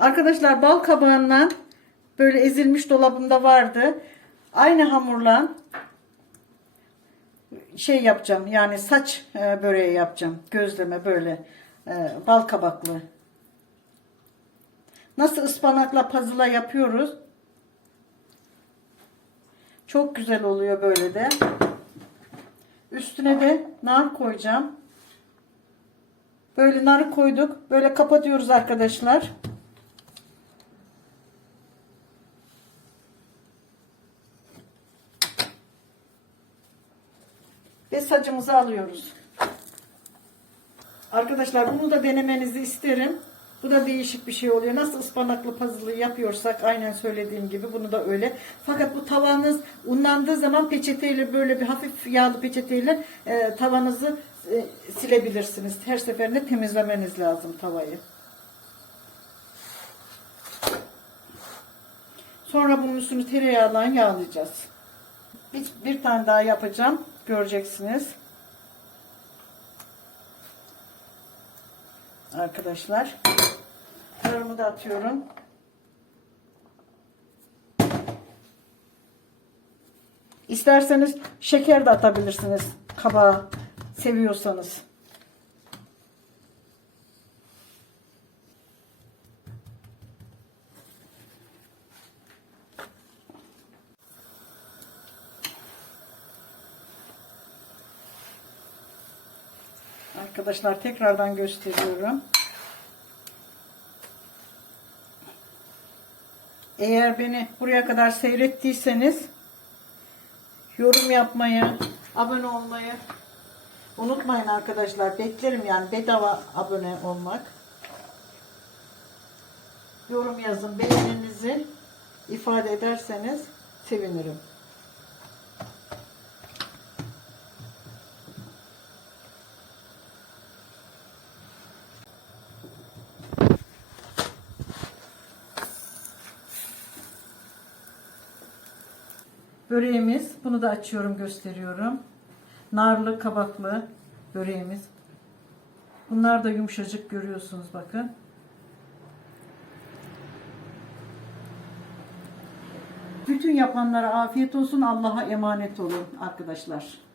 Arkadaşlar bal kabağından böyle ezilmiş dolabımda vardı. Aynı hamurla şey yapacağım. Yani saç e, böreği yapacağım. Gözleme böyle e, bal kabaklı. Nasıl ıspanakla pazıla yapıyoruz. Çok güzel oluyor böyle de. Üstüne de nar koyacağım. Böyle narı koyduk. Böyle kapatıyoruz arkadaşlar. Ve sacımızı alıyoruz. Arkadaşlar bunu da denemenizi isterim. Bu da değişik bir şey oluyor. Nasıl ıspanaklı puzzle'ı yapıyorsak aynen söylediğim gibi bunu da öyle. Fakat bu tavanız unlandığı zaman peçeteyle böyle bir hafif yağlı peçeteyle e, tavanızı e, silebilirsiniz. Her seferinde temizlemeniz lazım tavayı. Sonra bunun üstünü tereyağından yağlayacağız. Bir, bir tane daha yapacağım. Göreceksiniz. Arkadaşlar. Narımı da atıyorum. İsterseniz şeker de atabilirsiniz. Kabağa seviyorsanız. Arkadaşlar tekrardan gösteriyorum. Eğer beni buraya kadar seyrettiyseniz yorum yapmayı, abone olmayı unutmayın arkadaşlar. Beklerim yani bedava abone olmak. Yorum yazın. Beğeninizi ifade ederseniz sevinirim. Böreğimiz. Bunu da açıyorum gösteriyorum. Narlı kabaklı böreğimiz. Bunlar da yumuşacık görüyorsunuz bakın. Bütün yapanlara afiyet olsun. Allah'a emanet olun arkadaşlar.